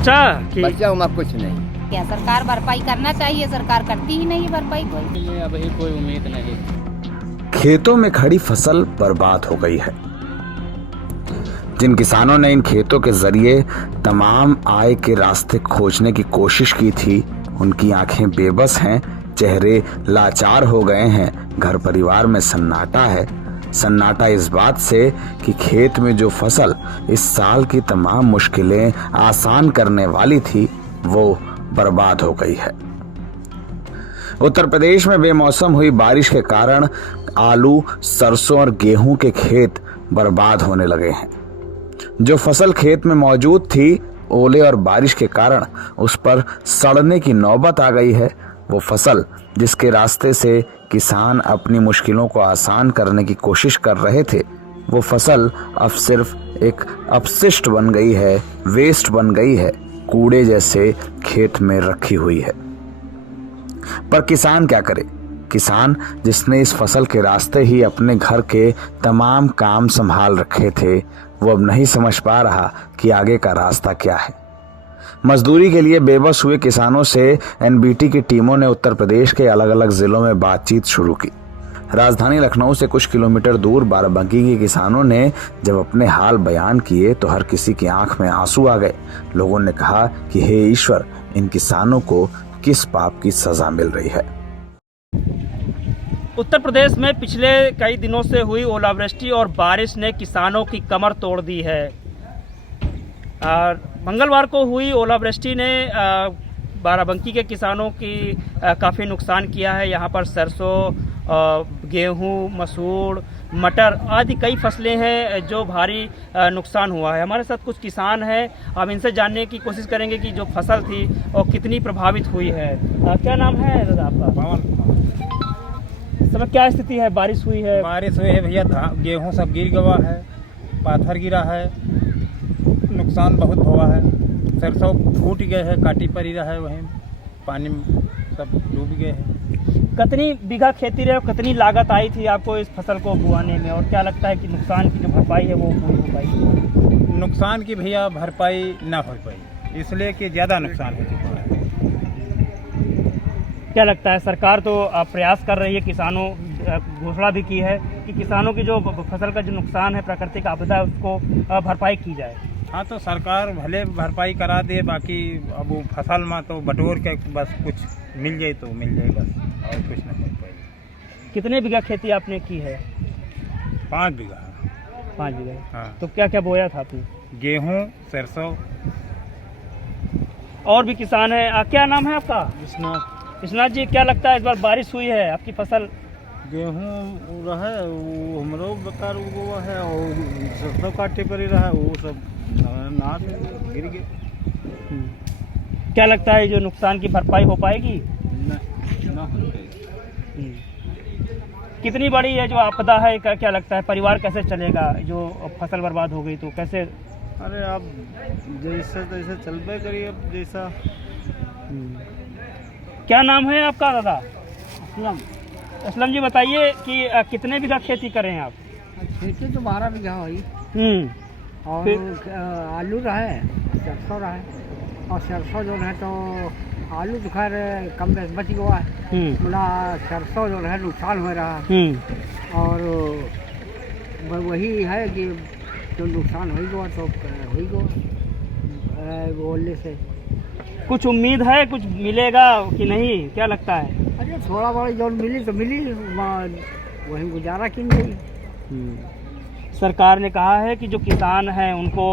बच्चा उमा कुछ नहीं। क्या सरकार भरपाई करना चाहिए, सरकार करती ही नहीं भरपाई कोई। अभी कोई उम्मीद नहीं। खेतों में खड़ी फसल बर्बाद हो गई है। जिन किसानों ने इन खेतों के जरिए तमाम आय के रास्ते खोजने की कोशिश की थी, उनकी आंखें बेबस हैं, चेहरे लाचार हो गए हैं, घर परिवार में सन्नाटा है। सन्नाटा इस बात से कि खेत में जो फसल इस साल की तमाम मुश्किलें आसान करने वाली थी, वो बर्बाद हो गई है। उत्तर प्रदेश में बेमौसम हुई बारिश के कारण आलू, सरसों और गेहूं के खेत बर्बाद होने लगे हैं। जो फसल खेत में मौजूद थी, ओले और बारिश के कारण उस पर सड़ने की नौबत आ गई है। वो फसल जिसके रास्ते से किसान अपनी मुश्किलों को आसान करने की कोशिश कर रहे थे, वो फसल अब सिर्फ एक अपशिष्ट बन गई है, वेस्ट बन गई है, कूड़े जैसे खेत में रखी हुई है। पर किसान क्या करे? किसान जिसने इस फसल के रास्ते ही अपने घर के तमाम काम संभाल रखे थे, वो अब नहीं समझ पा रहा कि आगे का रास्ता क्या है। मजदूरी के लिए बेबस हुए किसानों से एनबीटी की टीमों ने उत्तर प्रदेश के अलग अलग जिलों में बातचीत शुरू की। राजधानी लखनऊ से कुछ किलोमीटर दूर बाराबंकी के किसानों ने जब अपने हाल बयान किए तो हर किसी की आंख में आंसू आ गए। लोगों ने कहा कि हे ईश्वर, इन किसानों को किस पाप की सजा मिल रही है। उत्तर प्रदेश में पिछले कई दिनों से हुई ओलावृष्टि और बारिश ने किसानों की कमर तोड़ दी है। मंगलवार को हुई ओलावृष्टि ने बाराबंकी के किसानों की काफ़ी नुकसान किया है। यहाँ पर सरसों, गेहूं, मसूर, मटर आदि कई फसलें हैं जो भारी नुकसान हुआ है। हमारे साथ कुछ किसान हैं, हम इनसे जानने की कोशिश करेंगे कि जो फसल थी वो कितनी प्रभावित हुई है। क्या नाम है दादा आपका? इस समय क्या स्थिति है? बारिश हुई है भैया, गेहूं सब गिर गया है, पाथर गिरा है, नुकसान बहुत हुआ है। सरसों फूट गए है, काटी पड़ी रहा है, वहीं पानी में सब डूब गए हैं। कितनी बीघा खेती रहे, कितनी लागत आई थी आपको इस फसल को बुआने में, और क्या लगता है कि नुकसान की जो भरपाई है वो पूरी हो पाई? नुकसान की भैया भरपाई ना हो पाई, इसलिए कि ज़्यादा नुकसान हो चुका है। क्या लगता है? सरकार तो प्रयास कर रही है, किसानों घोषणा भी की है कि किसानों की जो फसल का जो नुकसान है, प्राकृतिक आपदा है, उसको भरपाई की जाए। हाँ, तो सरकार भले भरपाई करा दे, बाकी अब वो फसल में तो बटोर के बस कुछ मिल जाए तो मिल जाए, बस और कुछ ना मिल पाए। कितने बीघा खेती आपने की है? 5 बीघा। 5 बीघा। हाँ। तो क्या क्या बोया था आपने? गेहूँ, सरसों। और भी किसान है। क्या नाम है आपका? विश्वनाथ जी, क्या लगता है इस बार बारिश हुई है, आपकी फसल? गेहूँ रहा है वो हमरो बेकार हुआ है, और सरसों काटे पर रहा है, वो सब नाश गिर गए। क्या लगता है जो नुकसान की भरपाई हो पाएगी? ना हो पाएगी। कितनी बड़ी है जो आपदा है? क्या लगता है परिवार कैसे चलेगा जो फसल बर्बाद हो गई तो कैसे? अरे आप जैसे तैसे चलबे करिए, अब जैसा। क्या नाम है आपका दादा? असलम जी, बताइए कि कितने बीघा खेती करें आप? खेती तो 12 बीघा हुई, और आलू रहा है, सरसों रहा है। और सरसों जो है तो आलू तो खैर कम बेस बच गया है, बोला सरसों जो है नुकसान हो रहा है। और वही है कि जो नुकसान हो गया तो हो गया बोलने से। कुछ उम्मीद है, कुछ मिलेगा कि नहीं? क्या लगता है? अरे थोड़ा बड़ा जो मिली तो मिली, वही गुजारा की नहीं। सरकार ने कहा है कि जो किसान हैं उनको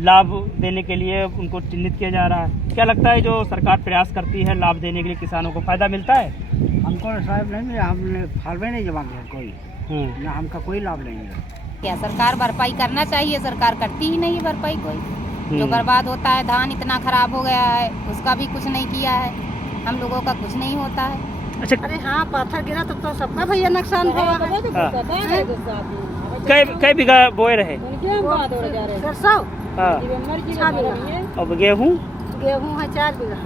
लाभ देने के लिए उनको चिन्हित किया जा रहा है। क्या लगता है जो सरकार प्रयास करती है लाभ देने के लिए किसानों को फायदा मिलता है? हमको साहब नहीं मिला, हमने फार्मे नहीं जमा किया कोई, ना हमका कोई लाभ नहीं मिला। क्या सरकार भरपाई करना चाहिए, सरकार करती ही नहीं भरपाई कोई। जो बर्बाद होता है, धान इतना खराब हो गया है, उसका भी कुछ नहीं किया है, हम लोगों का कुछ नहीं होता है। अच्छा, अरे हाँ, पाथर गिरा तो सबका भैया नुकसान हुआ। कई बीघा बोए रहे? सरसों अब गेहूँ है 4 बीघा।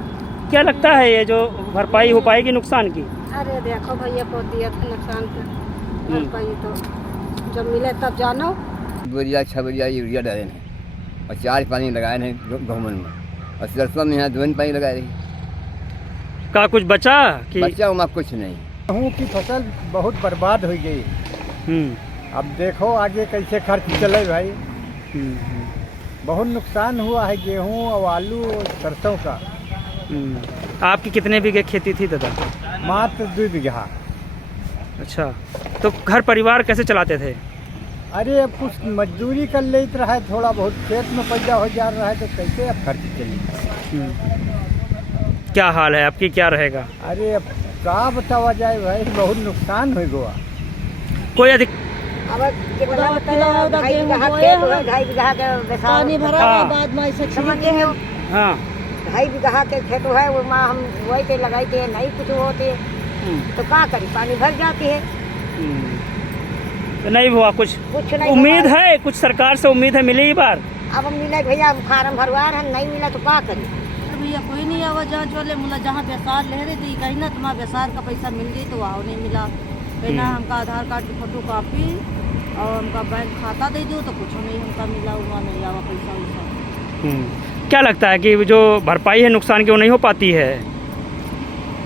क्या लगता है ये जो भरपाई हो पाएगी नुकसान की? अरे देखो भैया, बहुत दिया था नुकसान का भरपाई, तो जब मिले तब जानो। बोरिया 6 बोरिया यूरिया डाले हैं और 4 पानी लगाए हैं गहुमन में, और सरसों में यहाँ धुन पाई लगा रही। का कुछ बचा कि बच्चा हुआ कुछ नहीं। गेहूँ की फसल बहुत बर्बाद हो गई। अब देखो आगे कैसे खर्च चले भाई। बहुत नुकसान हुआ है गेहूँ और आलू और सरसों का। आपकी कितने बीघे खेती थी दादा? मात्र 2 बीघा। अच्छा, तो घर परिवार कैसे चलाते थे? अरे अब कुछ मजदूरी कर लेते रहा है, थोड़ा बहुत खेत में पैदा हो जा रहा है तो कैसे अब खर्च चलेगा। क्या हाल है आपकी, क्या रहेगा? अरे अब क्या बतावा जाए भाई, बहुत नुकसान हो गया। कोई अधिक अब कितना बताया, 2.5 बीघा खेत है, 2.5 बीघा के पानी भरा हाँ। बाद में ऐसे समझते हो। हाँ 2.5 बीघा के खेत है, वो माँ हम वही पे लगाते नहीं कुछ होते तो क्या करी, पानी भर जाती है। तो नहीं हुआ कुछ नहीं उम्मीद हुआ। है, कुछ सरकार से उम्मीद है मिली बार? अब हम मिला भैया, फार्म भरवा रहे नहीं मिला तो क्या करी। भैया कोई नहीं आवा जांच वाले, मुला जहाँ बेसार ले रहे थे कहीं ना तुम्हारा बेसार का पैसा मिल गई तो आओ नहीं मिला। कहना हमका आधार कार्ड की फोटो कॉपी और हमका बैंक खाता दे दो तो कुछ नहीं हमका मिला, हुआ नहीं आवा पैसा वैसा। क्या लगता है कि जो भरपाई है नुकसान की वो नहीं हो पाती है?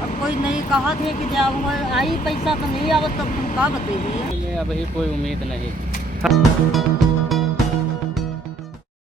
अब कोई नहीं कहा थे कि जाओ आई पैसा तो नहीं आवत, तब तुम क्या बताइए? अभी कोई उम्मीद नहीं।